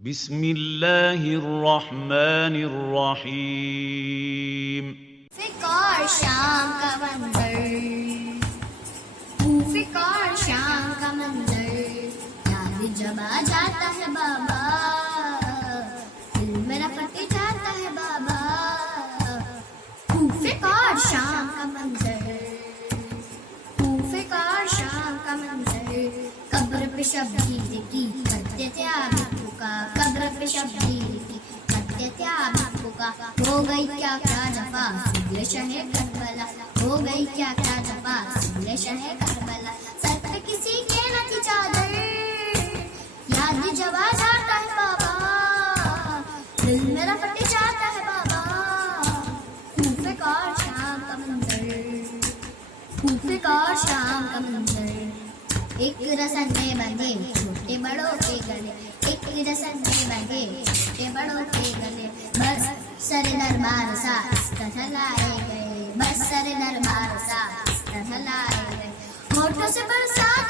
बिस्मिल्लाहिर्रहमानिर्रहीम। फिकार शाम का मंजर, फिकार शाम का मंजर, याद जब आ जाता है बाबा, दिल मेरा फट जाता है बाबा। फिकार शाम का मंजर, फिकार शाम का मंजर, कब्र पे शब्बीर की करते थे आबिद का, कब्र पे शब्बीर की करते थे आबिद का। हो गई क्या क्या जफा सिगले शहे करबला, हो गई क्या क्या जफा सिगले शहे करबला। सर पे किसी के न थी चादर, याद जब आ जाता है बाबा, दिल मेरा फट जाता है बाबा। फिकार शाम का मंजर, फिकार शाम का मंजर, एक रसन में बंधे छोटे बड़ों के गले, एक रसन में बंधे छोटे बड़ों के गले। बस सर दरबार सा तरह लाए गए, बस सर दरबार सा तरह लाए गए। होठों से बरसात